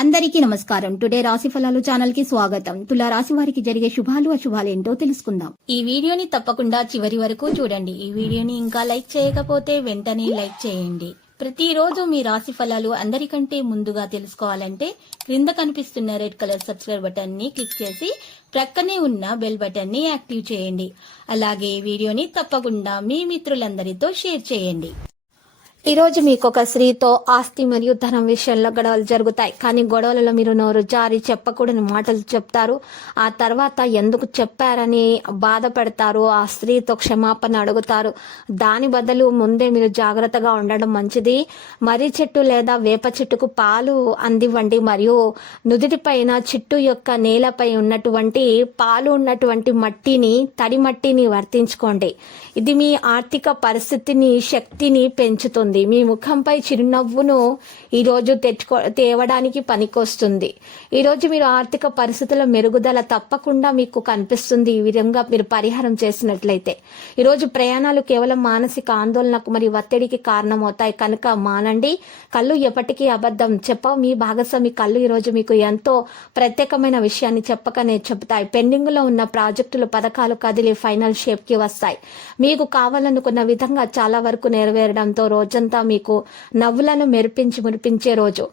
అందరికీ నమస్కారం. టుడే రాశి ఫలాలు ఛానల్ కి స్వాగతం. తులా రాశి వారికి జరిగే శుభాలు అశుభాలు ఏంటో తెలుసుకుందాం. ఈ వీడియోని తప్పకుండా చివరి వరకు చూడండి. ఈ వీడియోని ఇంకా లైక్ చేయకపోతే వెంటనే లైక్ చేయండి. ప్రతిరోజు మీ రాశి ఫలాలు అందరికంటే ముందుగా తెలుసుకోవాలంటే క్రింద కనిపిస్తున్న రెడ్ కలర్ సబ్స్క్రైబ్ బటన్ ని క్లిక్ చేసి ప్రక్కనే ఉన్న బెల్ బటన్ ని యాక్టివ్ చేయండి. అలాగే ఈ వీడియోని తప్పకుండా మీ మిత్రులందరితో షేర్ చేయండి. ఈ రోజు మీకు ఒక స్త్రీతో ఆస్తి మరియు ధనం విషయంలో గొడవలు జరుగుతాయి. కానీ గొడవలలో మీరు నోరు జారి చెప్పకూడని మాటలు చెప్తారు. ఆ తర్వాత ఎందుకు చెప్పారని బాధపడతారు. ఆ స్త్రీతో క్షమాపణ అడుగుతారు. దాని బదులు ముందే మీరు జాగ్రత్తగా ఉండడం మంచిది. మర్రి చెట్టు లేదా వేప చెట్టుకు పాలు అందివ్వండి. మరియు నుదుటి పైన చెట్టు యొక్క నేలపై ఉన్నటువంటి పాలు ఉన్నటువంటి మట్టిని, తడి మట్టిని వర్తించుకోండి. ఇది మీ ఆర్థిక పరిస్థితిని, శక్తిని పెంచుతుంది. మీ ముఖంపై చిరునవ్వును ఈరోజు తేవడానికి పనికొస్తుంది. ఈరోజు మీరు ఆర్థిక పరిస్థితుల మెరుగుదల తప్పకుండా మీకు కనిపిస్తుంది. ఈ విధంగా మీరు పరిహారం చేసినట్లయితే ఈరోజు ప్రయాణాలు కేవలం మానసిక ఆందోళనకు మరియు ఒత్తిడికి కారణమవుతాయి కనుక మానండి. కళ్ళు ఎప్పటికీ అబద్ధం చెప్పవు. మీ భాగస్వామి కళ్ళు ఈరోజు మీకు ఎంతో ప్రత్యేకమైన విషయాన్ని చెప్పకనే చెబుతాయి. పెండింగ్ లో ఉన్న ప్రాజెక్టులు, పథకాలు కదిలి ఫైనల్ షేప్ కి వస్తాయి. మీకు కావాలనుకున్న విధంగా చాలా వరకు నెరవేరడంతో రోజంతా మీకు నవ్వులను మురిపించే రోజు.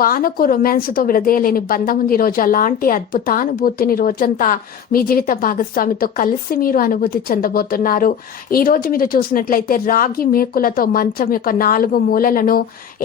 వానకు రొమాన్స్ తో విడదీయలేని బంధం ఉంది. రోజు అలాంటి అద్భుతానుభూతిని రోజంతా మీ జీవిత భాగస్వామితో కలిసి మీరు అనుభూతి చెందబోతున్నారు. ఈ రోజు మీరు చూసినట్లయితే రాగి మేకులతో మంచం యొక్క 4 మూలలను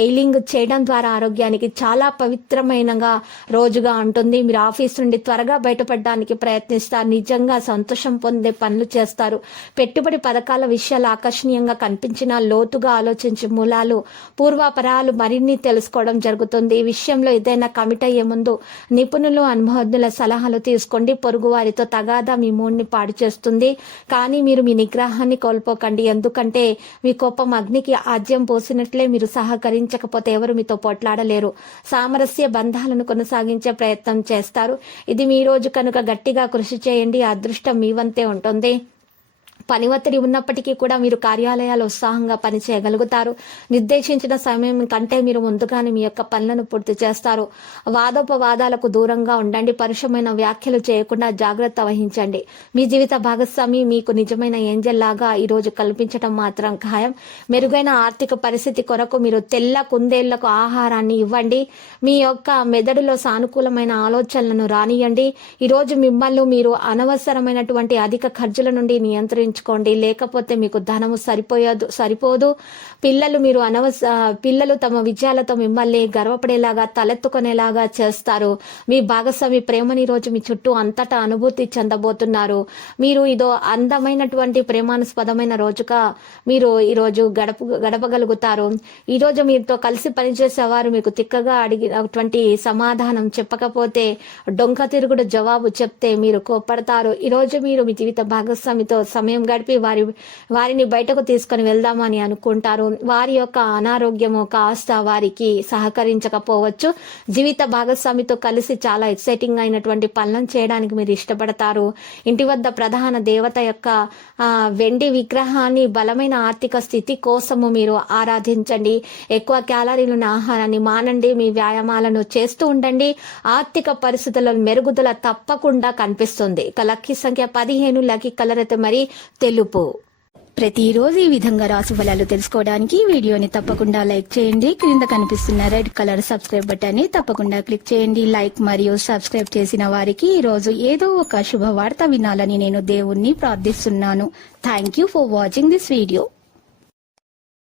ఎయిలింగ్ చేయడం ద్వారా ఆరోగ్యానికి చాలా పవిత్రమైనగా రోజుగా ఉంటుంది. మీరు ఆఫీస్ నుండి త్వరగా బయటపడడానికి ప్రయత్నిస్తారు. నిజంగా సంతోషం పొందే పనులు చేస్తారు. పెట్టుబడి పథకాల విషయాలు ఆకర్షణీయంగా కనిపించిన లోతుగా ఆలోచించి మూలాలు, పూర్వాపరాలు మరిన్ని తెలుసుకోవడం జరుగుతుంది. ఈ విషయంలో ఏదైనా కమిట్ అయ్యే ముందు నిపుణులు, అనుభవజ్ఞుల సలహాలు తీసుకోండి. పొరుగు వారితో తగాదా మీ మూడ్ని పాడు చేస్తుంది. కానీ మీరు మీ నిగ్రహాన్ని కోల్పోకండి. ఎందుకంటే మీ కోపం అగ్నికి ఆజ్యం పోసినట్లే. మీరు సహకరించకపోతే ఎవరు మీతో పోట్లాడలేరు. సామరస్య బంధాలను కొనసాగించే ప్రయత్నం చేస్తారు. ఇది మీ రోజు కనుక గట్టిగా కృషి చేయండి. అదృష్టం మీ వంతే ఉంటుంది. పని ఒత్తిడి ఉన్నప్పటికీ కూడా మీరు కార్యాలయాలు ఉత్సాహంగా పనిచేయగలుగుతారు. నిర్దేశించిన సమయం కంటే మీరు ముందుగానే మీ యొక్క పనులను పూర్తి చేస్తారు. వాదోపవాదాలకు దూరంగా ఉండండి. పరుషమైన వ్యాఖ్యలు చేయకుండా జాగ్రత్త వహించండి. మీ జీవిత భాగస్వామి మీకు నిజమైన ఏంజల్ లాగా ఈరోజు కల్పించడం మాత్రం ఖాయం. మెరుగైన ఆర్థిక పరిస్థితి కొరకు మీరు తెల్ల కుందేళ్లకు ఆహారాన్ని ఇవ్వండి. మీ యొక్క మెదడులో సానుకూలమైన ఆలోచనలను రానియండి. ఈరోజు మిమ్మల్ని మీరు అనవసరమైనటువంటి అధిక ఖర్చుల నుండి నియంత్రించుకోండి. లేకపోతే మీకు ధనము సరిపోదు. పిల్లలు తమ విజయాలతో మిమ్మల్ని గర్వపడేలాగా, తలెత్తుకునేలాగా చేస్తారు. మీ భాగస్వామి ప్రేమని రోజు మీ చుట్టూ అంతటా అనుభూతి చెందబోతున్నారు. మీరు ఇదో అందమైనటువంటి ప్రేమానుస్పదమైన రోజుగా మీరు ఈరోజు గడపగలుగుతారు. ఈరోజు మీతో కలిసి పనిచేసేవారు మీకు తిక్కగా అడిగినటువంటి సమాధానం చెప్పకపోతే, డొంక తిరుగుడు జవాబు చెప్తే మీరు కోపడతారు. ఈరోజు మీరు మీ జీవిత భాగస్వామితో సమయం గడిపి వారిని బయటకు తీసుకుని వెళ్దామని అనుకుంటారు. వారి యొక్క అనారోగ్యము కాస్త వారికి సహకరించకపోవచ్చు. జీవిత భాగస్వామితో కలిసి చాలా ఎక్సైటింగ్ అయినటువంటి పనులను చేయడానికి మీరు ఇష్టపడతారు. ఇంటి వద్ద ప్రధాన దేవత యొక్క వెండి విగ్రహాన్ని బలమైన ఆర్థిక స్థితి కోసము మీరు ఆరాధించండి. ఎక్కువ క్యాలరీలు ఉన్న ఆహారాన్ని మానండి. మీ వ్యాయామాలను చేస్తూ ఉండండి. ఆర్థిక పరిస్థితుల మెరుగుదల తప్పకుండా కనిపిస్తుంది. లక్కీ సంఖ్య 15, లక్కీ కలర్ అయితే మరి తెలుపు. ప్రతిరోజు ఈ విధంగా రాశి ఫలాలు తెలుసుకోవడానికి వీడియోని తప్పకుండా లైక్ చేయండి. క్రింద కనిపిస్తున్న రెడ్ కలర్ సబ్స్క్రైబ్ బటన్ ని తప్పకుండా క్లిక్ చేయండి. లైక్ మరియు సబ్స్క్రైబ్ చేసిన వారికి ఈ రోజు ఏదో ఒక శుభవార్త వినాలని నేను దేవుణ్ణి ప్రార్థిస్తున్నాను. Thank you for watching this video.